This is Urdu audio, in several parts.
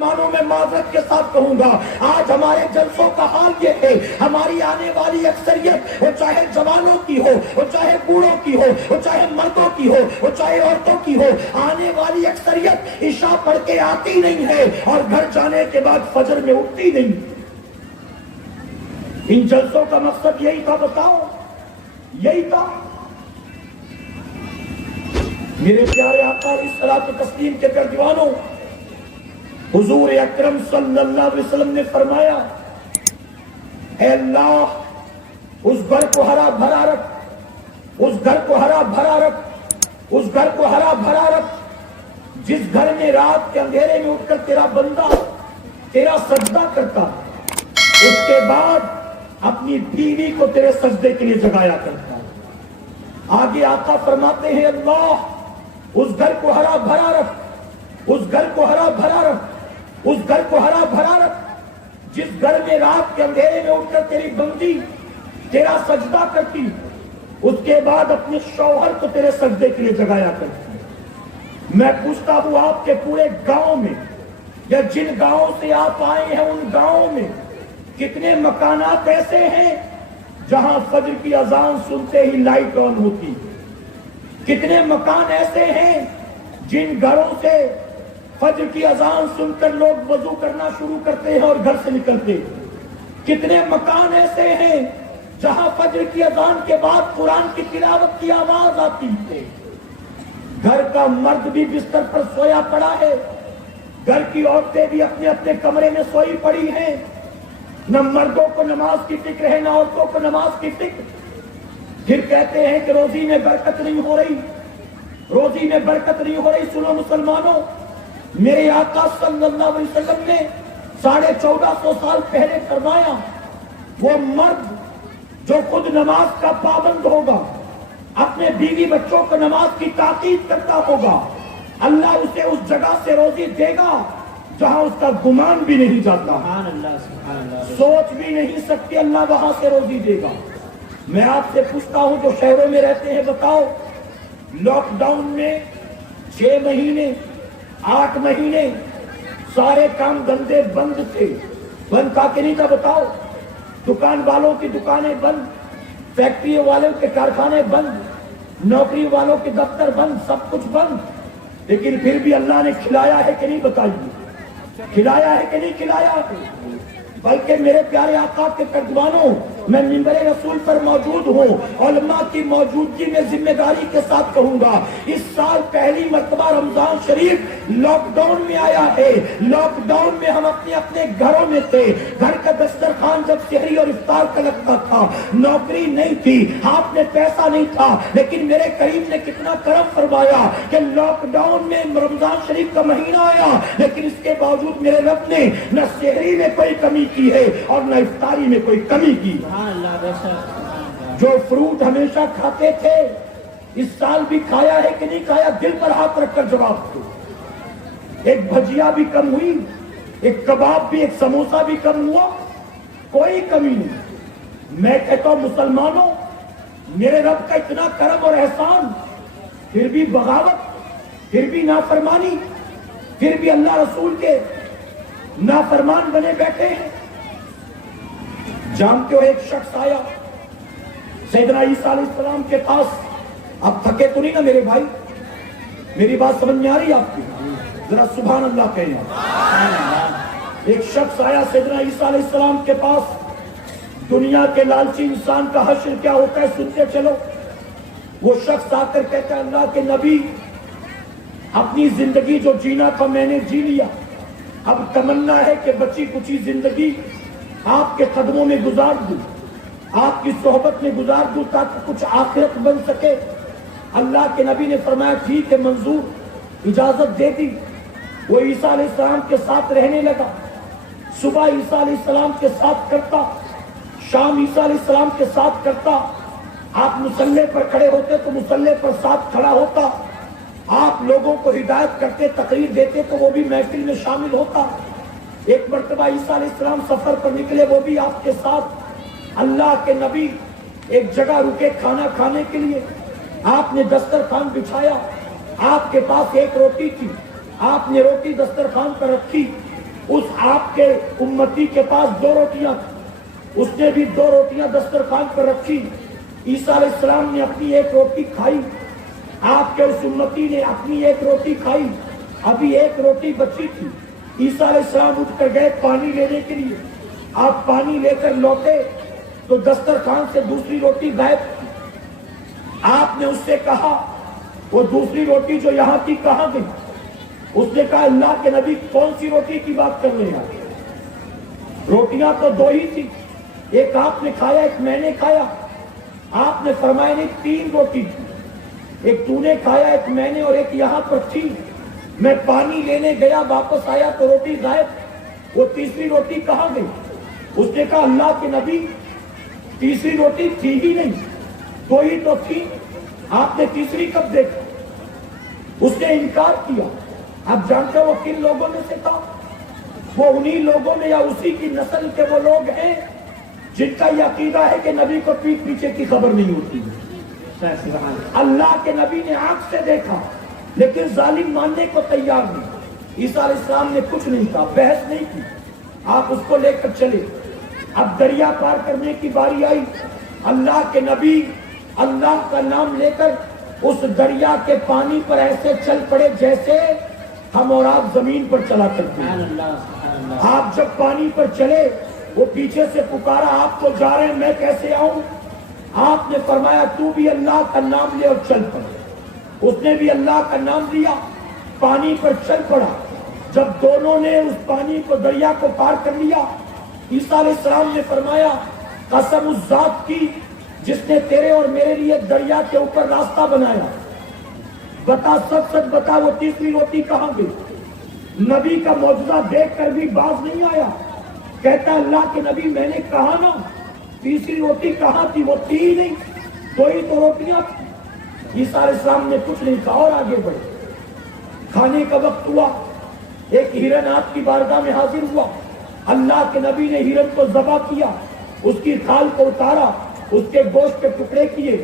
مانوں میں معذرت کے ساتھ کہوں گا، آج ہمارے جلسوں کا حال یہ ہے، ہماری آنے والی اکثریت، وہ چاہے جوانوں کی ہو، وہ چاہے بوڑھوں کی ہو، وہ چاہے مردوں کی ہو، وہ چاہے عورتوں کی ہو، آنے والی اکثریت عشاء پڑھ کے آتی نہیں ہے اور گھر جانے کے بعد فجر میں اٹھتی نہیں۔ ان جلسوں کا مقصد یہی تھا، بتاؤ یہی تھا؟ میرے پیارے آقا علیہ الصلوۃ والتسلیم کے دیوانوں، حضور اکرم صلی اللہ علیہ وسلم نے فرمایا، اے اللہ اس گھر کو ہرا بھرا رکھ، اس گھر کو ہرا بھرا رکھ، اس گھر کو ہرا بھرا رکھ جس گھر میں رات کے اندھیرے میں اٹھ کر تیرا بندہ تیرا سجدہ کرتا، اس کے بعد اپنی بیوی کو تیرے سجدے کے لیے جگایا کرتا۔ آگے آقا فرماتے ہیں، اللہ اس گھر کو ہرا بھرا رکھ، اس گھر کو ہرا بھرا رکھ، اس گھر کو ہرا بھرا رکھ جس گھر میں رات کے اندھیرے میں اٹھ کر تیری بندی تیرا سجدہ کرتی، اس کے بعد اپنے شوہر کو تیرے سجدے کے لیے جگایا کرتی۔ میں پوچھتا ہوں، آپ کے پورے گاؤں میں یا جن گاؤں سے آپ آئے ہیں ان گاؤں میں کتنے مکانات ایسے ہیں جہاں فجر کی اذان سنتے ہی لائٹ آن ہوتی؟ کتنے مکان ایسے ہیں جن گھروں سے فجر کی اذان سن کر لوگ وضو کرنا شروع کرتے ہیں اور گھر سے نکلتے ہیں؟ کتنے مکان ایسے ہیں جہاں فجر کی اذان کے بعد قرآن کی تلاوت کی آواز آتی ہے؟ گھر کا مرد بھی بستر پر سویا پڑا ہے، گھر کی عورتیں بھی اپنے اپنے کمرے میں سوئی پڑی ہیں، نہ مردوں کو نماز کی فکر ہے نہ عورتوں کو نماز کی فکر۔ پھر کہتے ہیں کہ روزی میں برکت نہیں ہو رہی، روزی میں برکت نہیں ہو رہی۔ سنو مسلمانوں، میرے آقا صلی اللہ علیہ وسلم نے 1450 سال پہلے فرمایا، وہ مرد جو خود نماز کا پابند ہوگا، اپنے بیوی بچوں کو نماز کی تاکید کرتا ہوگا، اللہ اسے اس جگہ سے روزی دے گا جہاں اس کا گمان بھی نہیں جاتا، سوچ بھی نہیں سکتی اللہ وہاں سے روزی دے گا۔ میں آپ سے پوچھتا ہوں جو شہروں میں رہتے ہیں، بتاؤ لاک ڈاؤن میں 6 مہینے 8 مہینے سارے کام دھندے بند تھے، بند تھا کہ نہیں تھا؟ بتاؤ، دکان والوں کی دکانیں بند، فیکٹری والوں کے کارخانے بند، نوکری والوں کے دفتر بند، سب کچھ بند، لیکن پھر بھی اللہ نے کھلایا ہے کہ نہیں؟ بتائیے، کھلایا ہے کہ نہیں کھلایا؟ بلکہ میرے پیارے آقا کے قدوانوں، میں منبر رسول پر موجود ہوں، علماء کی موجودگی میں ذمہ داری کے ساتھ کہوں گا، اس سال پہلی مرتبہ رمضان شریف لاک ڈاؤن میں آیا ہے۔ لاک ڈاؤن میں ہم اپنے اپنے گھروں میں تھے، گھر کا دسترخوان جب سحری اور افطار کا لگتا تھا، نوکری نہیں تھی، ہاتھ میں پیسہ نہیں تھا، لیکن میرے کریم نے کتنا کرم فرمایا کہ لاک ڈاؤن میں رمضان شریف کا مہینہ آیا، لیکن اس کے باوجود میرے رب نے نہ سحری میں کوئی کمی کی ہے اور نہ افطاری میں کوئی کمی کی۔ جو فروٹ ہمیشہ کھاتے تھے اس سال بھی کھایا ہے کہ نہیں کھایا؟ دل پر ہاتھ رکھ کر جواب دو۔ ایک بھجیا بھی کم ہوئی، ایک کباب بھی، ایک سموسہ بھی کم ہوا؟ کوئی کمی نہیں۔ میں کہتا ہوں مسلمانوں، میرے رب کا اتنا کرم اور احسان، پھر بھی بغاوت، پھر بھی نافرمانی، پھر بھی اللہ رسول کے نافرمان بنے بیٹھے ہیں۔ جانتے ہو ایک شخص آیا سیدنا عیسیٰ علیہ السلام کے پاس، اب تھکے تو نہیں نا میرے بھائی؟ میری بات سمجھ میں آ رہی ہے آپ کی؟ ذرا سبحان اللہ کہیں۔ ایک شخص آیا سیدنا عیسیٰ علیہ السلام کے پاس، دنیا کے لالچی انسان کا حشر کیا ہوتا ہے سنتے چلو۔ وہ شخص آ کر کہتا ہے، اللہ کے نبی، اپنی زندگی جو جینا تھا میں نے جی لیا، اب تمنا ہے کہ بچی کچی زندگی آپ کے قدموں میں گزار دوں، آپ کی صحبت میں گزار دوں تاکہ کچھ آخرت بن سکے۔ اللہ کے نبی نے فرمایا ٹھیک ہے، منظور، اجازت دے دی۔ وہ عیسیٰ علیہ السلام کے ساتھ رہنے لگا، صبح عیسیٰ علیہ السلام کے ساتھ کرتا، شام عیسیٰ علیہ السلام کے ساتھ کرتا، آپ مصلی پر کھڑے ہوتے تو مصلی پر ساتھ کھڑا ہوتا، آپ لوگوں کو ہدایت کرتے، تقریر دیتے تو وہ بھی محفل میں شامل ہوتا۔ ایک مرتبہ عیسیٰ علیہ السلام سفر پر نکلے، وہ بھی آپ کے ساتھ۔ اللہ کے نبی ایک جگہ رکے کھانا کھانے کے لیے، آپ نے دسترخوان بچھایا، آپ کے پاس ایک روٹی تھی، آپ نے روٹی دسترخوان پر رکھی، اس آپ کے امتی کے پاس 2 روٹیاں تھیں، اس نے بھی 2 روٹیاں دسترخوان پر رکھی، عیسیٰ علیہ السلام نے اپنی 1 روٹی کھائی، آپ کے اس امتی نے اپنی 1 روٹی کھائی، ابھی 1 روٹی بچی تھی، عیسیٰ علیہ السلام اٹھ کر گئے پانی لینے کے لیے، آپ پانی لے کر لوٹے تو دسترخوان سے دوسری روٹی غائب تھی، آپ نے اس سے کہا وہ دوسری روٹی جو یہاں تھی کہاں گئی؟ اس نے کہا اللہ کے نبی کون سی روٹی کی بات کر رہے ہیں؟ روٹیاں تو 2 ہی تھی، ایک آپ نے کھایا ایک میں نے کھایا، آپ نے فرمایا نہیں 3 روٹی تھی، ایک تو نے کھایا ایک میں نے اور ایک یہاں پر تھی، میں پانی لینے گیا واپس آیا تو روٹی غائب، وہ تیسری روٹی کہاں گئی؟ اس نے کہا اللہ کے نبی تیسری روٹی تھی ہی نہیں، 2 ہی تو تھی، آپ نے تیسری کب دیکھا؟ اس نے انکار کیا۔ آپ جانتے ہو وہ کن لوگوں میں سے تھا؟ وہ انہی لوگوں میں یا اسی کی نسل کے وہ لوگ ہیں جن کا یہ عقیدہ ہے کہ نبی کو پیٹھ پیچھے کی خبر نہیں ہوتی ہے۔ اللہ کے نبی نے آنکھ سے دیکھا لیکن ظالم ماننے کو تیار نہیں۔ عیسیٰ علیہ السلام نے کچھ نہیں کہا، بحث نہیں کی، آپ اس کو لے کر چلے۔ اب دریا پار کرنے کی باری آئی، اللہ کے نبی اللہ کا نام لے کر اس دریا کے پانی پر ایسے چل پڑے جیسے ہم اور آپ زمین پر چلا کرتے ہیں۔ آپ جب پانی پر چلے وہ پیچھے سے پکارا آپ تو جا رہے ہیں میں کیسے آؤں؟ آپ نے فرمایا تو بھی اللہ کا نام لے اور چل پڑے۔ اس نے بھی اللہ کا نام لیا، پانی پر چل پڑا۔ جب دونوں نے اس پانی کو دریا کو پار کر لیا، عیسیٰ علیہ السلام نے فرمایا قسم اس ذات کی جس نے تیرے اور میرے لیے دریا کے اوپر راستہ بنایا، بتا سچ سچ بتا وہ تیسری روٹی کہاں گئی؟ نبی کا معجزہ دیکھ کر بھی باز نہیں آیا، کہتا اللہ کے نبی میں نے کہا نا تیسری روٹی کہاں تھی؟ وہ تھی ہی نہیں، 2 ہی تو روٹیاں تھی۔ عیسیٰ علیہ السلام نے کچھ نہیں کہا اور آگے بڑھے۔ کھانے کا وقت ہوا، ایک ہرن آپ کی بارگاہ میں حاضر ہوا، اللہ کے نبی نے ہرن کو ذبح کیا، اس کی کھال کو اتارا، اس کے گوشت کے ٹکڑے کیے،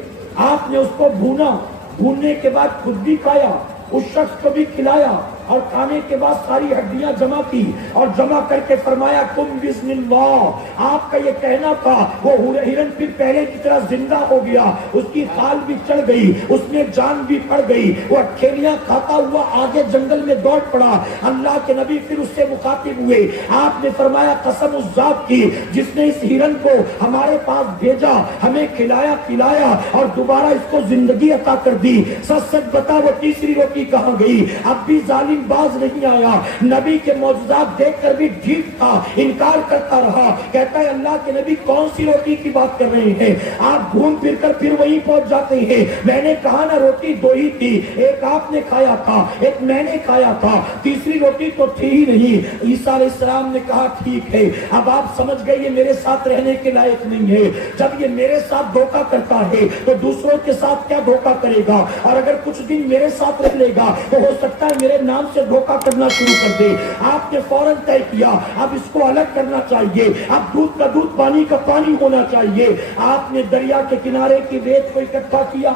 آپ نے اس کو بھونا، بھوننے کے بعد خود بھی کھایا، اس شخص کو بھی کھلایا، اور کھانے کے بعد ساری ہڈیاں جمع کی اور جمع کر کے فرمایا کم بسم اللہ۔ آپ کا یہ کہنا تھا، وہ ہرن پھر پہلے کی طرح زندہ ہو گیا، اس کی کھال بھی چڑھ گئی، اس میں جان بھی پڑ گئی، وہ اٹھیلیاں کھاتا ہوا آگے جنگل میں دوڑ پڑا۔ اللہ کے نبی پھر اس سے مخاطب ہوئے، آپ نے فرمایا قسم اس ذات کی جس نے اس ہرن کو ہمارے پاس بھیجا، ہمیں کھلایا پلایا اور دوبارہ اس کو زندگی عطا کر دی، سچ سچ بتا وہ تیسری روٹی کہاں گئی؟ اب بھی ظالم باز نہیں آیا، نبی کے معجزات دیکھ کر بھی ڈھیٹ تھا، انکار کرتا رہا، کہتا ہے اللہ کے نبی کون سی روٹی کی بات کر رہے ہیں؟ آپ گھوم پھر کر پھر وہیں پہنچ جاتے ہیں، میں نے کہا نا روٹی 2 ہی تھی، ایک آپ نے کھایا تھا ایک میں نے کھایا تھا، تیسری روٹی تو تھی ہی نہیں۔ عیسیٰ علیہ السلام نے کہا ٹھیک ہے، اب آپ سمجھ گئے یہ میرے ساتھ رہنے کے لائق نہیں ہے، جب یہ میرے ساتھ دھوکہ کرتا ہے تو دوسروں کے ساتھ کیا دھوکہ کرے گا، اور اگر کچھ دن میرے ساتھ رہ لے گا تو ہو سکتا ہے میرے نام سے دھوکہ کرنا شروع کر دے۔ آپ نے فوراً طے کیا اب اس کو الگ کرنا چاہیے، اب دودھ کا دودھ پانی کا پانی ہونا چاہیے۔ آپ نے دریا کے کنارے کی ریت کو اکٹھا کیا،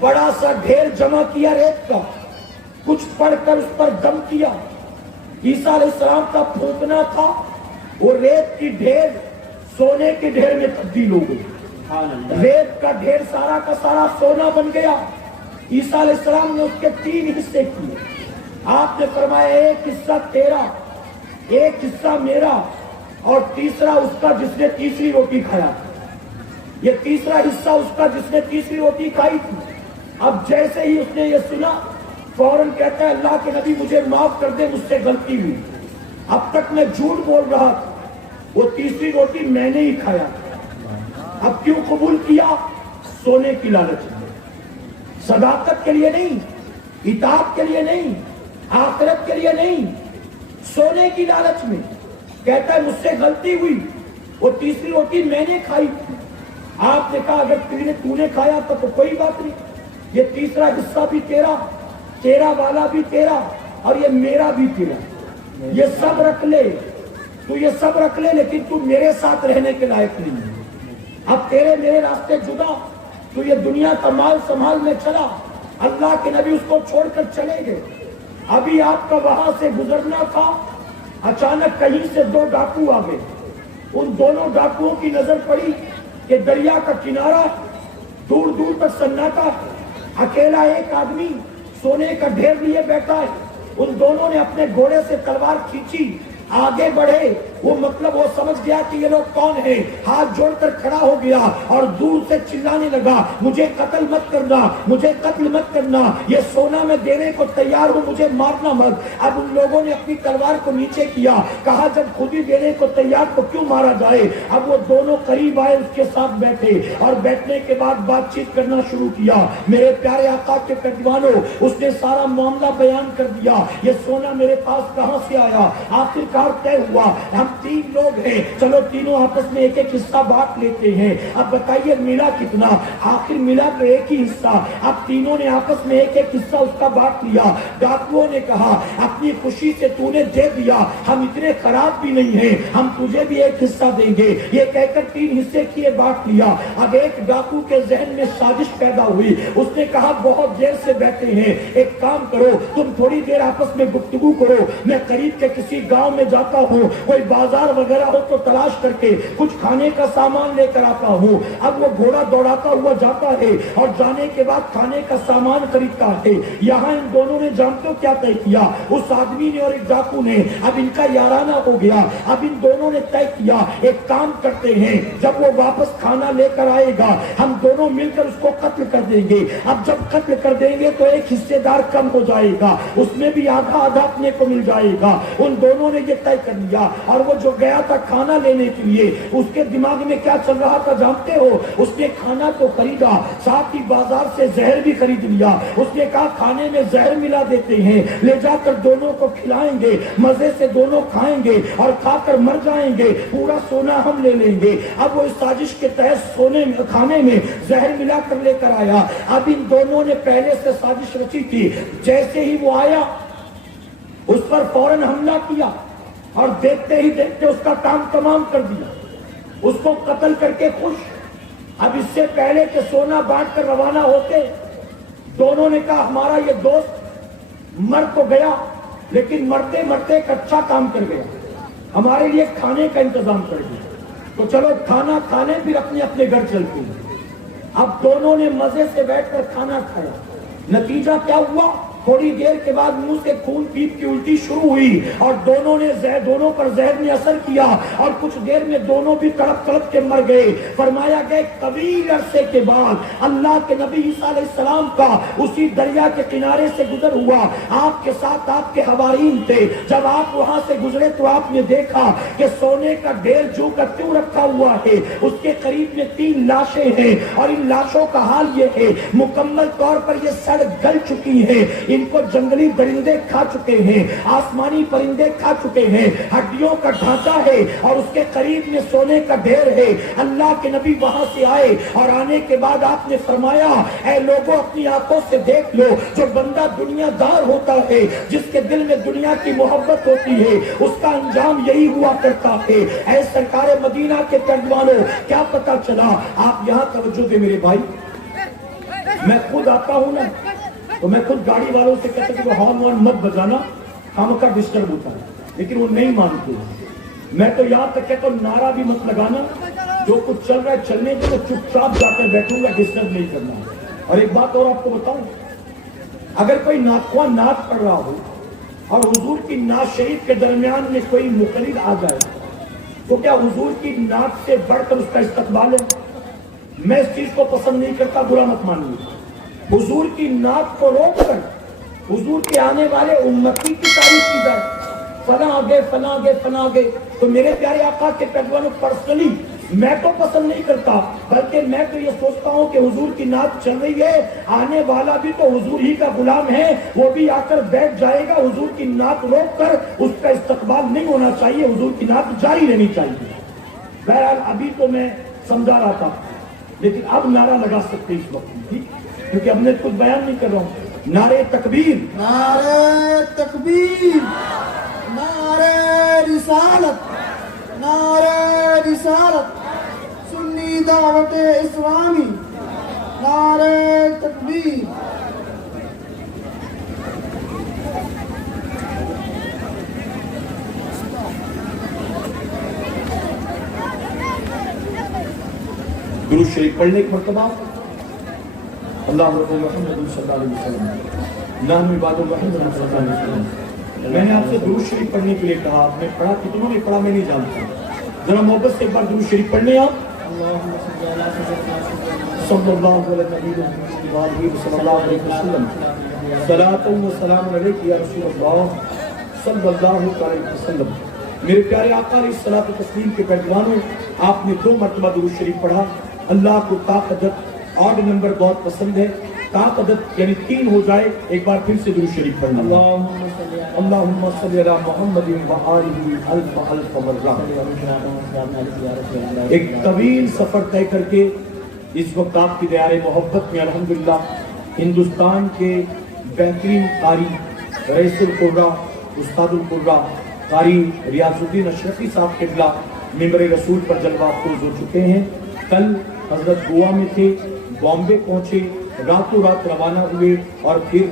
بڑا سا ڈھیر جمع کیا ریت کا، کچھ پڑھ کر اس پر دم کیا۔ عیسیٰ علیہ السلام کا پھونکنا تھا، وہ ریت کی ڈھیر سونے کے ڈھیر میں تبدیل ہو گئی، ریت کا ڈھیر سارا کا سارا سونا بن گیا۔ عیسیٰ علیہ السلام نے اس کے 3 حصے کیے، آپ نے فرمایا ایک حصہ تیرا، ایک حصہ میرا، اور تیسرا اس کا جس نے تیسری روٹی کھایا تھا، یہ تیسرا حصہ اس کا جس نے تیسری روٹی کھائی تھی۔ اب جیسے ہی اس نے یہ سنا فوراً کہتا ہے اللہ کے نبی مجھے معاف کر دے، مجھ سے غلطی ہوئی، اب تک میں جھوٹ بول رہا تھا، وہ تیسری روٹی میں نے ہی کھایا تھا، اب کیوں قبول کیا؟ سونے کی لالچ میں، صداقت کے لیے نہیں، اطاعت کے لیے نہیں، آخرت کے لیے نہیں، سونے کی لالچ میں۔ کہتا ہے مجھ سے غلطی ہوئی، وہ تیسری روٹی میں نے کھائی تھی۔ آپ نے کہا اگر تو نے کھایا تھا تو کوئی بات نہیں، یہ تیسرا حصہ بھی تیرا، تیرا والا بھی تیرا، اور یہ میرا بھی تیرا، یہ سب رکھ لے، تو یہ سب رکھ لے، لیکن تو میرے ساتھ رہنے کے لائق نہیں ہے۔ اب تیرے میرے راستے جدا، تو یہ دنیا کا مال سنبھال میں چلا، اللہ کے نبی اس کو چھوڑ کر چلے گئے۔ ابھی آپ کا وہاں سے گزرنا تھا، اچانک کہیں سے دو ڈاکو آ گئے. ان دونوں ڈاکوؤں کی نظر پڑی کہ دریا کا کنارہ، دور دور تک سناٹا، اکیلا ایک آدمی سونے کا ڈھیر لیے بیٹھا ہے. ان دونوں نے اپنے گھوڑے سے تلوار کھینچی، آگے بڑھے. وہ مطلب وہ سمجھ گیا کہ یہ لوگ کون ہیں. ہاتھ جوڑ کر کھڑا ہو گیا اور دور سے چلانے لگا، مجھے قتل مت کرنا، مجھے قتل مت کرنا، یہ سونا میں دینے کو تیار ہوں، مجھے مارنا مت. اب ان لوگوں نے اپنی تلوار کو نیچے کیا، کہا جب خود ہی دینے کو تیار تو کیوں مارا جائے. اب وہ دونوں قریب آئے، اس کے ساتھ بیٹھے اور بیٹھنے کے بعد بات چیت کرنا شروع کیا. میرے پیارے آقا کے پیروانوں، اس نے سارا معاملہ بیان کر دیا. یہ سونا میرے پاس کہاں سے آیا؟ آخرکار طے ہوا ہم 3 لوگ ہیں، چلو تینوں آپس میں ایک ایک حصہ بانٹ لیتے ہیں. اب بتائیے ملا کتنا؟ آخر ملا تو ایک ہی حصہ. اب تینوں نے آپس میں ایک ایک حصہ اس کا بانٹ لیا. ڈاکوؤں نے کہا اپنی خوشی سے تو نے دے دیا، ہم اتنے خراب بھی نہیں ہیں، ہم تجھے بھی ایک حصہ دیں گے. یہ کہہ کر 3 حصے کیے، بانٹ لیا. اب ایک ڈاکو کے ذہن میں سازش پیدا ہوئی. اس نے کہا بہت دیر سے بیٹھے ہیں، ایک کام کرو، تم تھوڑی دیر آپس میں گفتگو کرو، میں قریب کے کسی گاؤں میں جاتا ہوں، کوئی بازار وغیرہ ہو تو تلاش کر کے کچھ کھانے کا سامان لے کر آتا ہوں. اب وہ گھوڑا دوڑاتا ہوا جاتا ہے اور جانے کے بعد کھانے کا سامان خریدتا ہے. یہاں ان دونوں نے جانتے ہو کیا طے کیا؟ اس آدمی نے اور ایک ڈاکو نے. اب ان کا یارانہ ہو گیا. اب ان دونوں نے طے کیا ایک کام کرتے ہیں، جب وہ واپس کھانا لے کر آئے گا ہم دونوں مل کر اس کو قتل کر دیں گے. اب جب قتل کر دیں گے تو ایک حصے دار کم ہو جائے گا، اس میں بھی آدھا آدھا اپنے کو مل جائے گا. ان دونوں نے یہ طے کر لیا. اور وہ جو گیا تھا کھانا لینے کے لیے، اس کے دماغ میں کیا چل رہا تھا جانتے ہو؟ اس نے کھانا تو خریدا، ساتھ ہی بازار سے زہر بھی خرید لیا. اس نے کہا کھانے میں زہر ملا دیتے ہیں، لے جا کر دونوں کو کھلائیں گے، مزے سے دونوں کھائیں گے اور کھا کر مر جائیں گے، پورا سونا ہم لے لیں گے. اب وہ اس سازش کے تحت کھانے میں زہر ملا کر لے کر آیا. اب ان دونوں نے پہلے سے سازش رچی تھی. جیسے ہی وہ آیا اس پر فوراً حملہ کیا اور دیکھتے ہی دیکھتے اس کا کام تمام کر دیا، اس کو قتل کر کے خوش. اب اس سے پہلے کہ سونا بانٹ کر روانہ ہوتے، دونوں نے کہا ہمارا یہ دوست مر تو گیا لیکن مرتے مرتے ایک اچھا کام کر گیا، ہمارے لیے کھانے کا انتظام کر دیا، تو چلو کھانا کھانے پھر اپنے اپنے گھر چلتے ہیں. اب دونوں نے مزے سے بیٹھ کر کھانا کھایا. نتیجہ کیا ہوا؟ تھوڑی دیر کے بعد منہ سے خون پیپ کی الٹی شروع ہوئی اور دونوں پر زہر نے اثر کیا اور کچھ دیر میں دونوں بھی تڑپ تڑپ کے مر گئے. فرمایا گیا طویل عرصے کے بعد اللہ کے نبی عیسیٰ علیہ السلام کا اسی دریا کے کنارے سے گزر ہوا. آپ کے ساتھ آپ کے حوارین تھے. جب آپ وہاں سے گزرے تو آپ نے دیکھا کہ سونے کا ڈھیر جو کا کیوں رکھا ہوا ہے. اس کے قریب میں 3 لاشیں ہیں اور ان لاشوں کا حال یہ ہے مکمل طور پر یہ سڑ گل چکی ہیں. ان کو جنگلی درندے کھا چکے ہیں، آسمانی پرندے کھا چکے ہیں، ہڈیوں کا ڈھانچہ ہے اور اس کے قریب میں سونے کا ڈھیر ہے. اللہ کے نبی وہاں سے آئے اور آنے کے بعد آپ نے فرمایا اے لوگوں اپنی آنکھوں سے دیکھ لو، جو بندہ دنیا دار ہوتا ہے، جس کے دل میں دنیا کی محبت ہوتی ہے، اس کا انجام یہی ہوا کرتا ہے. اے سرکار مدینہ کے پیروانوں، کیا پتا چلا؟ آپ یہاں توجہ دے میرے بھائی. میں خود آتا ہوں نا تو میں خود گاڑی والوں سے کہتا کہ وہ ہارن وارن مت بجانا، ہم کا ڈسٹرب ہوتا ہے، لیکن وہ نہیں مانتے. میں تو یہاں تک کہتا ہوں نعرہ بھی مت لگانا، جو کچھ چل رہا ہے چلنے کے تو چپ چاپ جا کر بیٹھوں گا، ڈسٹرب نہیں کرنا. اور ایک بات اور آپ کو بتاؤں، اگر کوئی نعتخواں نعت پڑھ رہا ہو اور حضور کی نعت شریف کے درمیان میں کوئی مقلد آ جائے تو کیا حضور کی نعت سے بڑھ کر اس کا استقبال ہے؟ میں اس چیز کو پسند نہیں کرتا، برا مت مانیے. حضور کی نعت کو روک کر حضور کے آنے والے امتی کی تعریف کی جائے، فلاں آگے فلاں آگے فلاں آگے، تو میرے پیارے آقا کے پیروانوں پرسنلی میں تو پسند نہیں کرتا، بلکہ میں تو یہ سوچتا ہوں کہ حضور کی نعت چل رہی ہے، آنے والا بھی تو حضور ہی کا غلام ہے، وہ بھی آ کر بیٹھ جائے گا. حضور کی نعت روک کر اس کا استقبال نہیں ہونا چاہیے، حضور کی نعت جاری رہنی چاہیے. بہرحال ابھی تو میں سمجھا رہا تھا، لیکن اب نعرہ لگا سکتے اس وقت، کیونکہ اب میں کچھ بیان نہیں کر رہا ہوں. نعرے تکبیر، نعرے تکبیر، نعرے رسالت، نعرے رسالت، سنی دعوت اسلامی، نعرے تکبیر. درود شریف پڑھنے کی مرتبہ اللہ رب محمد صلی اللہ علیہ وسلم نام عباد الرحمن صلی اللہ علیہ وسلم. میں نے آپ سے درود شریف پڑھنے کے لیے کہا, آپ نے پڑھا, کتنوں نے پڑھا میں نہیں جانتا. ذرا محبت سے ایک بار درود شریف پڑھنے آپ. صلی اللہ علیہ وسلم صلاۃ و سلام علیک یا رسول اللہ صلی اللہ علیہ وسلم. میرے پیارے آقا علیہ الصلوۃ والتسلیم کے پہلوانوں, آپ نے 2 مرتبہ درود شریف پڑھا. اللہ کو طاقت آڈ نمبر بہت پسند ہے. طاقت یعنی 3 ہو جائے, ایک بار پھر سے درود شریف پڑھنا. اللہم صلی علی محمد وآلہ الف الف مرہ. ایک طویل سفر طے کر کے اس وقت آپ کی دیار محبت میں الحمدللہ ہندوستان کے بہترین قاری رئیس القرہ استاد القرہ قاری ریاض الدین اشرفی صاحب قبلہ ممبر رسول پر جلوہ افروز ہو چکے ہیں. کل حضرت گوا میں تھے, بامبے پہنچے, راتوں رات روانہ ہوئے اور پھر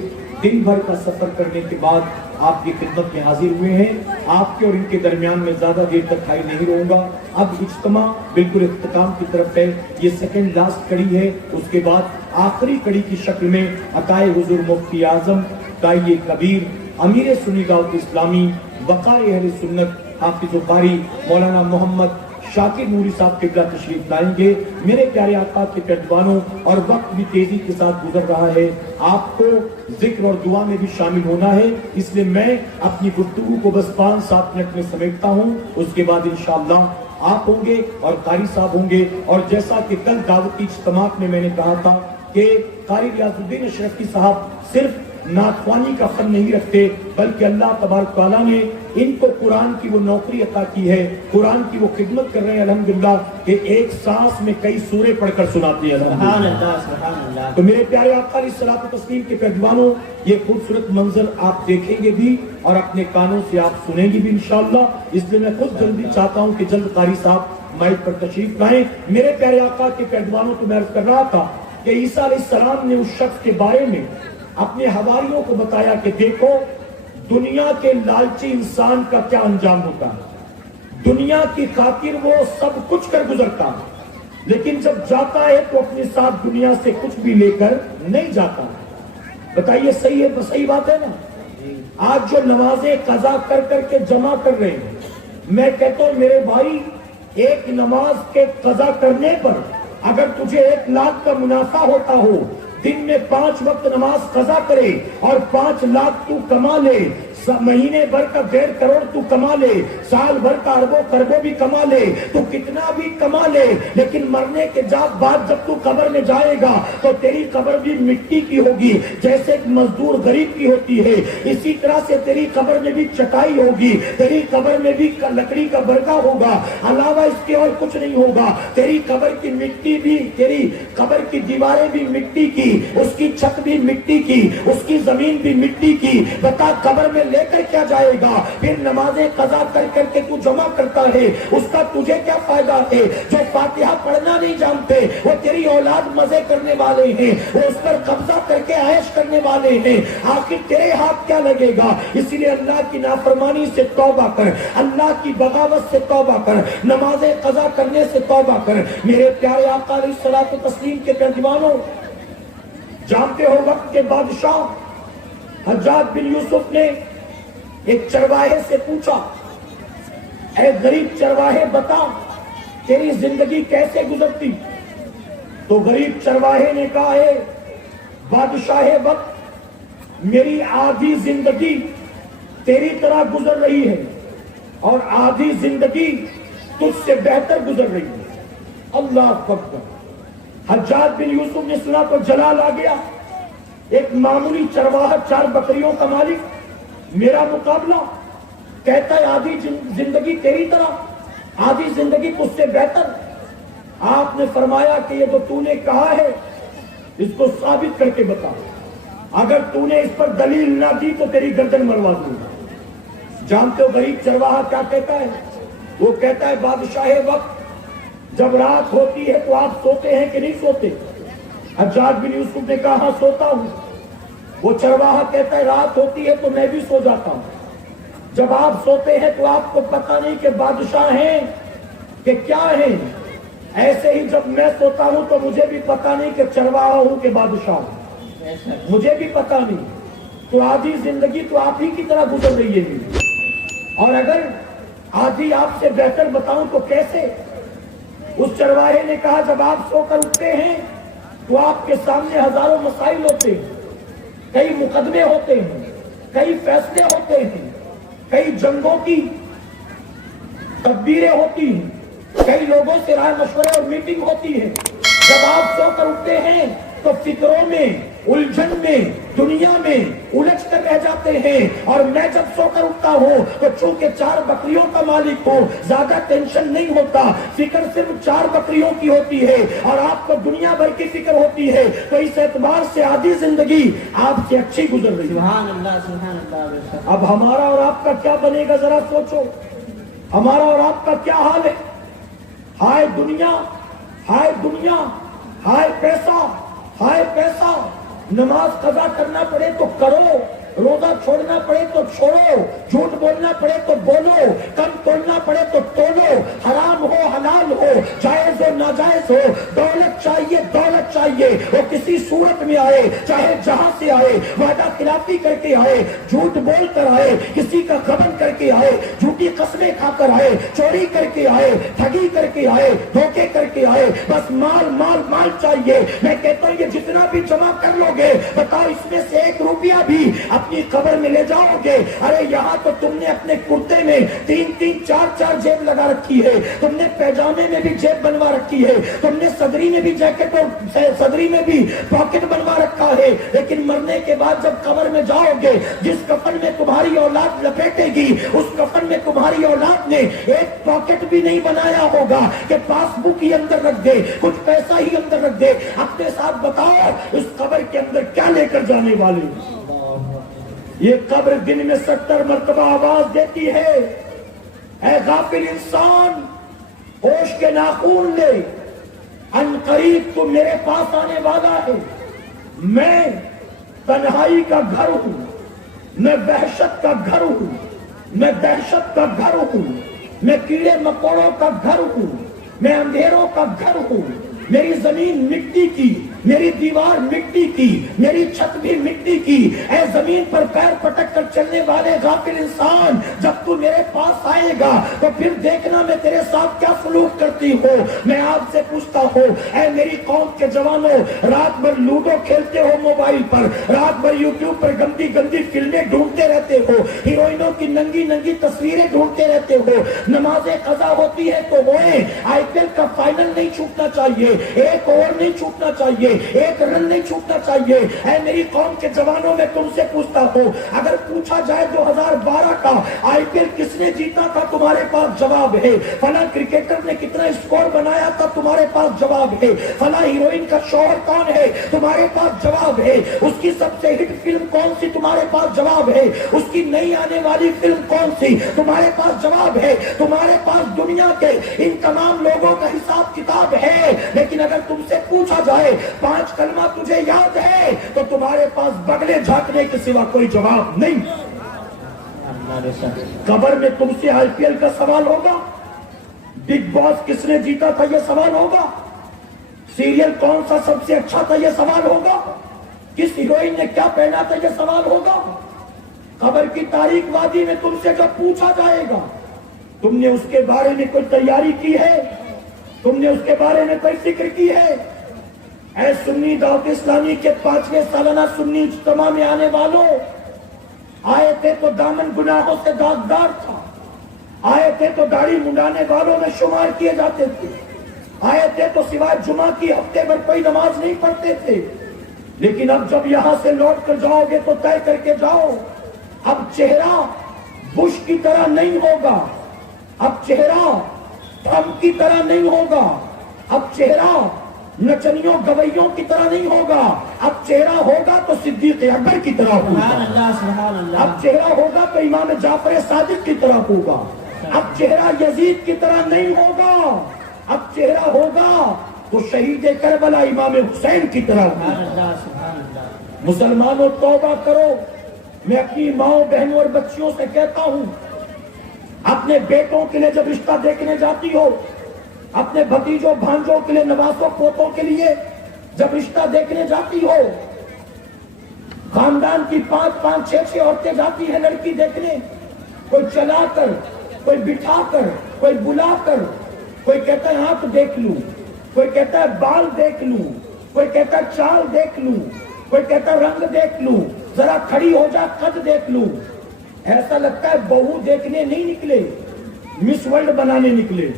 دن بھر کا سفر کرنے کے بعد آپ کی خدمت میں حاضر ہوئے ہیں. آپ کے اور ان کے درمیان میں زیادہ دیر تک کھائی نہیں رہوں گا. اب اجتماع بالکل اختتام کی طرف ہے. یہ سیکنڈ لاسٹ کڑی ہے. اس کے بعد آخری کڑی کی شکل میں عطائے حضور مفتی اعظم داعیہ کبیر امیر سنی دعوت اسلامی وقار اہل سنت حافظ و قاری مولانا محمد شاکر نوری صاحب قبلہ تشریف لائیں گے. میرے پیارے آقا کے پیروانوں, اور وقت بھی تیزی کے ساتھ گزر رہا ہے, آپ کو ذکر اور دعا میں بھی شامل ہونا ہے. اس لیے میں اپنی گفتگو کو بس 5-7 منٹ میں سمیٹتا ہوں. اس کے بعد انشاءاللہ آپ ہوں گے اور قاری صاحب ہوں گے. اور جیسا کہ کل دعوتی اجتماع میں نے کہا تھا کہ قاری ریاض الدین اشرفی صاحب صرف نعت کا فن نہیں رکھتے, بلکہ اللہ تبارک تعالیٰ نے ان کو قرآن کی وہ نوکری عطا کی ہے, قرآن کی وہ خدمت کر رہے ہیں الحمدللہ کہ ایک سانس میں کئی سورے پڑھ کر سناتے ہیں. سبحان اللہ سبحان اللہ. تو میرے پیارے آقا علیہ الصلوۃ والتسلیم کے پیروانوں, یہ خوبصورت منظر آپ دیکھیں گے بھی اور اپنے کانوں سے آپ سنیں گے بھی انشاءاللہ. اس لیے میں خود جلدی چاہتا ہوں کہ جلد قاری صاحب مائک پر تشریف لائیں. میرے پیارے آقا کے پیروانوں کو میں عرض کر رہا تھا کہ عیسیٰ علیہ السلام نے اس شخص کے بارے میں اپنے حواریوں کو بتایا کہ دیکھو دنیا کے لالچی انسان کا کیا انجام ہوتا ہے. دنیا کی خاطر وہ سب کچھ کر گزرتا ہے, لیکن جب جاتا ہے تو اپنے ساتھ دنیا سے کچھ بھی لے کر نہیں جاتا. بتائیے صحیح ہے, صحیح بات ہے نا. آج جو نمازیں قضا کر کر کے جمع کر رہے ہیں, میں کہتا ہوں میرے بھائی, ایک نماز کے قضا کرنے پر اگر تجھے 1 لاکھ کا منافع ہوتا ہو, دن میں 5 وقت نماز قضا کرے اور 5 لاکھ تو کما لے, مہینے بھر کا 1.5 کروڑ تو کما لے, سال بھر کا اربوں خربوں بھی کما لے, تو کتنا بھی کما لے, لیکن مرنے کے بعد جب تو قبر میں جائے گا تو تیری قبر بھی مٹی کی ہوگی. جیسے ایک مزدور غریب کی ہوتی ہے, اسی طرح سے تیری قبر میں بھی چٹائی ہوگی, تیری قبر میں بھی لکڑی کا برقع ہوگا, علاوہ اس کے اور کچھ نہیں ہوگا. تیری قبر کی مٹی بھی, تیری قبر کی دیواریں بھی مٹی کی, اس کی چھت بھی مٹی کی, اس کی زمین بھی مٹی کی. بتا قبر میں لے کر کیا جائے گا؟ پھر نمازیں قضا کر کر کے تو جمع کرتا ہے, اس کا تجھے کیا فائدہ ہے؟ جو فاتحہ پڑھنا نہیں جانتے وہ تیری اولاد مزے کرنے والے ہیں, وہ اس پر قبضہ کر کے عیش کرنے والے ہیں, آخر تیرے ہاتھ کیا لگے گا؟ اسی لیے اللہ کی نافرمانی سے توبہ کر, اللہ کی بغاوت سے توبہ کر, نمازیں قضا کرنے سے توبہ کر. میرے پیارے آقا علیہ الصلوۃ والتسلیم کے پیروانوں, جانتے ہو وقت کے بادشاہ حجاج بن یوسف نے ایک چرواہے سے پوچھا, اے غریب چرواہے بتا تیری زندگی کیسے گزرتی؟ تو غریب چرواہے نے کہا, ہے بادشاہ وقت میری آدھی زندگی تیری طرح گزر رہی ہے اور آدھی زندگی تجھ سے بہتر گزر رہی ہے. اللہ اکبر. حجاج بن یوسف نے سنا تو جلال آ گیا. ایک معمولی چرواہا 4 بکریوں کا مالک میرا مقابلہ, کہتا ہے آدھی زندگی تیری طرح, آدھی زندگی تجھ سے بہتر. آپ نے فرمایا کہ یہ جو تو نے کہا ہے اس کو ثابت کر کے بتا, اگر تو نے اس پر دلیل نہ دی تو تیری گردن مروا دوں گا. جانتے ہو غریب چرواہا کیا کہتا ہے؟ وہ کہتا ہے بادشاہ وقت جب رات ہوتی ہے تو آپ سوتے ہیں کہ نہیں سوتے؟ حجاج بن یوسف نے کہا ہاں سوتا ہوں. وہ چرواہا کہتا ہے رات ہوتی ہے تو میں بھی سو جاتا ہوں. جب آپ سوتے ہیں تو آپ کو پتہ نہیں کہ بادشاہ ہیں کہ کیا ہیں, ایسے ہی جب میں سوتا ہوں تو مجھے بھی پتا نہیں کہ چرواہا ہوں کہ بادشاہ ہوں، مجھے بھی پتا نہیں. تو آدھی زندگی تو آپ ہی کی طرح گزر رہی ہے میری. اور اگر آدھی آپ سے بہتر بتاؤں تو کیسے؟ اس چرواہے نے کہا جب آپ سو کر اٹھتے ہیں تو آپ کے سامنے ہزاروں مسائل ہوتے ہیں، کئی مقدمے ہوتے ہیں، کئی فیصلے ہوتے ہیں، کئی جنگوں کی تدبیریں ہوتی ہیں، کئی لوگوں سے رائے مشورے اور میٹنگ ہوتی ہے. جب آپ سو کر اٹھتے ہیں تو فکروں میں، الجھن میں، دنیا میں الجھ کر رہ جاتے ہیں. اور میں جب سو کر اٹھتا ہوں تو چونکہ 4 بکریوں کا مالک ہوں، زیادہ ٹینشن نہیں ہوتا، فکر صرف 4 بکریوں کی ہوتی ہے اور آپ کو دنیا بھر کی فکر ہوتی ہے. تو اس اعتبار سے آدھی زندگی آپ سے اچھی گزر رہی ہے. سبحان اللہ سبحان اللہ. اب ہمارا اور آپ کا کیا بنے گا ذرا سوچو. ہمارا اور آپ کا کیا حال ہے؟ ہائے دنیا، ہائے دنیا، ہائے پیسہ، ہائے پیسہ. نماز قضا کرنا پڑے تو کرو، روزہ چھوڑنا پڑے تو چھوڑو، جھوٹ بولنا پڑے تو بولو، کم تولنا پڑے تو تولو، حرام ہو حلال ہو، جائز ہو ناجائز ہو، دولت چاہیے دولت چاہیے، وہ کسی صورت میں آئے، چاہے جہاں سے آئے، وعدہ خلافی کر کے آئے، جھوٹ بول کر آئے، کسی کا غبن کر کے آئے، جھوٹی قسمیں کھا کر آئے، چوری کر کے آئے، ٹھگی کر کے آئے، دھوکے کر کے آئے، بس مال مال مال چاہیے. میں کہتا ہوں یہ جتنا بھی جمع کر لو گے، بتاؤ اس میں سے 1 روپیہ بھی اپنی قبر میں لے جاؤ گے؟ ارے یہاں تو تم نے اپنے کرتے میں 3 4 جیب لگا رکھی ہے، تم نے پیجامے میں بھی جیب بنوا رکھی ہے، تم نے صدری میں بھی جیکٹ اور صدری میں بھی پاکٹ بنوا رکھا ہے. لیکن مرنے کے بعد جب قبر میں جاؤ گے، جس کفن میں تمہاری اولاد لپیٹے گی، اس کفن میں تمہاری اولاد نے 1 پاکٹ بھی نہیں بنایا ہوگا کہ پاس بک ہی اندر رکھ دے، کچھ پیسہ ہی اندر رکھ دے. اپنے ساتھ بتاؤ اس قبر کے اندر کیا لے کر جانے والے؟ یہ قبر دن میں 70 مرتبہ آواز دیتی ہے، اے غافل انسان ہوش کے ناخون لے، ان قریب تو میرے پاس آنے والا ہے. میں تنہائی کا گھر ہوں، میں وحشت کا گھر ہوں، میں دہشت کا گھر ہوں، میں کیڑے مکوڑوں کا گھر ہوں، میں اندھیروں کا گھر ہوں. میری زمین مٹی کی، میری دیوار مٹی کی، میری چھت بھی مٹی کی. اے زمین پر پیر پٹک کر چلنے والے غافل انسان، جب تو میرے پاس آئے گا تو پھر دیکھنا میں تیرے ساتھ کیا سلوک کرتی ہوں. میں آپ سے پوچھتا ہوں، اے میری قوم کے جوانوں، رات بھر لوڈو کھیلتے ہو موبائل پر، رات بھر یوٹیوب پر گندی گندی فلمیں ڈھونڈتے رہتے ہو، ہیروئنوں کی ننگی ننگی تصویریں ڈھونڈتے رہتے ہو. نماز قضا ہوتی ہے تو ہوئے، IPL کا فائنل نہیں چھوٹنا چاہیے، 1 اوور نہیں چھوٹنا چاہیے، 1 رن نہیں چھوٹنا چاہیے. اے میری قوم کے جوانوں، میں تم سے پوچھتا ہوں، اگر پوچھا جائے 2012 کا IPL کس نے جیتا تھا، تمہارے پاس جواب ہے. فلاں کرکٹر نے کتنا اسکور بنایا تھا، تمہارے پاس جواب ہے. فلاں ہیروئن کا شوہر کون ہے، تمہارے پاس جواب ہے. اس کی سب سے ہٹ فلم کون سی، تمہارے پاس جواب ہے. اس کی نئی آنے والی فلم کون سی، تمہارے پاس جواب ہے. تمہارے پاس دنیا کے ان تمام لوگوں کا حساب کتاب ہے. لیکن اگر تم سے پوچھا جائے 5 کلمہ تجھے یاد ہے، تو تمہارے پاس بگلے جھانکنے کے سوا کوئی جواب نہیں. قبر میں تم سے IPL کا سوال ہوگا، بگ باس کس نے جیتا تھا یہ سوال ہوگا، سیریل کون سا سب سے اچھا تھا یہ سوال ہوگا، کس ہیروئن نے کیا پہنا تھا یہ سوال ہوگا. قبر کی تاریخ وادی میں تم سے جب پوچھا جائے گا، تم نے اس کے بارے میں کوئی تیاری کی ہے، تم نے اس کے بارے میں کوئی فکر کی ہے؟ اے سنی دعوت اسلامی کے 5ویں سالانہ سنی اجتماع میں آنے والوں، آئے تھے تو دامن گناہوں سے داغدار تھا، آئے تھے تو داڑھی منڈانے والوں میں شمار کیے جاتے تھے، آئے تھے تو سوائے جمعہ کی ہفتے بھر کوئی نماز نہیں پڑھتے تھے. لیکن اب جب یہاں سے لوٹ کر جاؤ گے تو طے کر کے جاؤ، اب چہرہ بش کی طرح نہیں ہوگا، اب چہرہ ہم کی طرح نہیں ہوگا، اب چہرہ نچنیوں گویوں کی طرح نہیں ہوگا، اب چہرہ ہوگا تو صدیق اکبر کی طرح ہوگا، اب چہرہ ہوگا تو امام جعفر صادق کی طرح ہوگا، اب چہرہ یزید کی طرح نہیں ہوگا، اب چہرہ ہوگا تو شہید کربلا امام حسین کی طرح ہوگا. مسلمانوں توبہ کرو. میں اپنی ماؤں بہنوں اور بچیوں سے کہتا ہوں، اپنے بیٹوں کے لیے جب رشتہ دیکھنے جاتی ہو اپنے بھتیجوں بھانجوں کے لیے، نواسوں پوتوں کے لیے جب رشتہ دیکھنے جاتی ہو، خاندان کی 5 6 عورتیں جاتی ہیں لڑکی دیکھنے، کوئی چلا کر، کوئی بٹھا کر، کوئی بلا کر، کوئی کہتا ہے آنکھ دیکھ لوں، کوئی کہتا ہے بال دیکھ لوں، کوئی کہتا ہے چال دیکھ لوں، کوئی کہتا ہے رنگ دیکھ لوں، ذرا کھڑی ہو جا قد دیکھ لوں۔ ایسا لگتا ہے بہو دیکھنے نہیں نکلے، مس ورلڈ بنانے نکلے،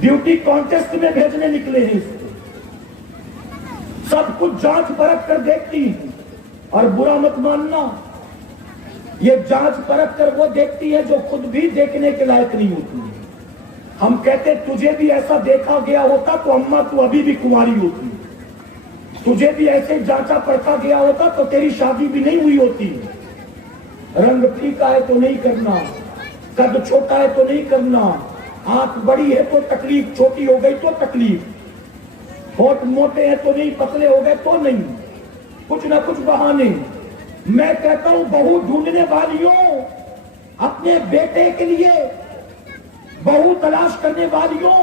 بیوٹی کانٹیسٹ میں بھیجنے نکلے ہیں۔ اس کو سب کچھ جانچ پرکھ کر دیکھتی ہیں، اور برا مت ماننا، یہ جانچ پرکھ کر وہ دیکھتی ہے جو خود بھی دیکھنے کے لائق نہیں ہوتی ہے۔ ہم کہتے تجھے بھی ایسا دیکھا گیا ہوتا تو اماں تو ابھی بھی کنواری ہوتی، تجھے بھی ایسے جانچا پرکھا گیا ہوتا تو تیری شادی بھی نہیں ہوئی ہوتی۔ رنگ پھیکا ہے تو نہیں کرنا، قد چھوٹا ہے تو نہیں کرنا، آنکھ بڑی ہے تو تکلیف، چھوٹی ہو گئی تو تکلیف، ہونٹ موٹے ہیں تو نہیں، پتلے ہو گئے تو نہیں، کچھ نہ کچھ بہانے۔ میں کہتا ہوں بہو ڈھونڈنے والیوں، اپنے بیٹے کے لیے بہو تلاش کرنے والیوں،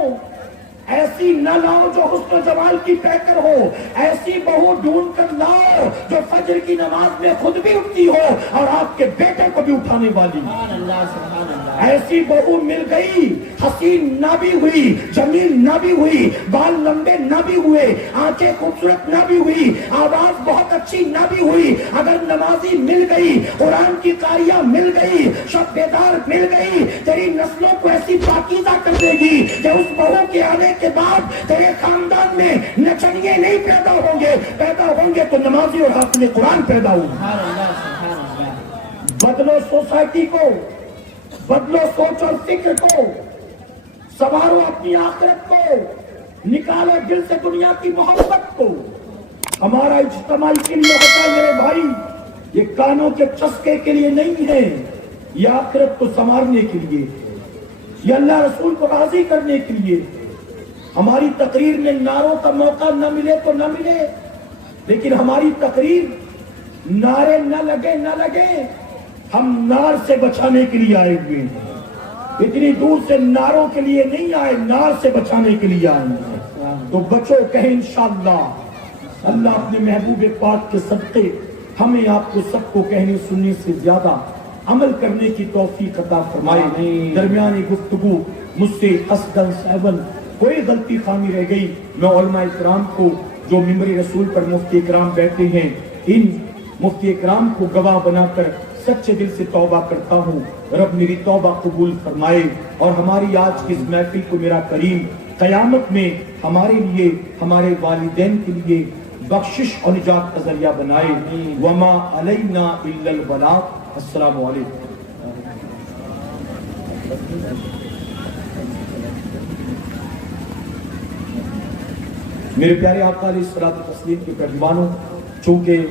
ایسی نہ لاؤ جو حسن و جمال کی پیکر ہو، ایسی بہو ڈھونڈ کر لاؤ جو فجر کی نماز میں خود بھی اٹھتی ہو اور آپ کے بیٹے کو بھی اٹھانے والی۔ سبحان اللہ، سبحان اللہ۔ ایسی بہو مل گئی، حسین نہ بھی ہوئی، جمیل نہ بھی ہوئی، بال لمبے نہ بھی ہوئے، آنکھیں خوبصورت نہ بھی ہوئی، آواز بہت اچھی نہ بھی ہوئی، اگر نمازی مل گئی، قرآن کی قاریہ مل گئی، شب بیدار مل گئی، تیری نسلوں کو ایسی پاکیزہ کر دے گی کہ اس بہو کے آنے کے بعد تیرے خاندان میں نچنیے نہیں پیدا ہوں گے تو نمازی اور حافظ قرآن پیدا ہوں گے۔ سبحان اللہ، سبحان اللہ۔ بدلو سوسائٹی کو، بدلو سوچ اور فکر کو، سنوارو اپنی آخرت کو، نکالو دل سے دنیا کی محبت کو۔ ہمارا اجتماع کے لیے ہوتا ہے میرے بھائی، یہ کانوں کے چسکے کے لیے نہیں ہے، یہ آخرت کو سنوارنے کے لیے، یہ اللہ رسول کو راضی کرنے کے لیے۔ ہماری تقریر میں نعروں کا موقع نہ ملے تو نہ ملے، لیکن ہماری تقریر نعرے نہ لگے، ہم نار سے بچانے کے لیے آئے ہوئے ہیں۔ اتنی دور سے نعروں کے لیے نہیں آئے، نار سے بچانے کے لیے آئے ہیں۔ تو بچو کہیں انشاءاللہ، اللہ اپنے محبوب پاک کے صدقے ہمیں آپ کو سب کو کہنے سننے سے زیادہ عمل کرنے کی توفیق عطا فرمائے۔ درمیانی گفتگو مجھ سے قصداً سہواً کوئی غلطی خامی رہ گئی، میں علماء اکرام کو جو ممبر رسول پر مفتی اکرام بیٹھے ہیں، ان مفتی اکرام کو گواہ بنا کر سچے دل سے توبہ کرتا ہوں، رب میری توبہ قبول فرمائے اور ہماری آج کی اس محفل کو میرا کریم قیامت میں ہمارے لیے، ہمارے والدین کے لیے بخشش اور نجات کا ذریعہ بنائے۔ وما علینا الا البلاغ۔ السلام علیکم۔ میرے پیارے آقا علیہ الصلوۃ والتسلیم کے پیروانوں، چونکہ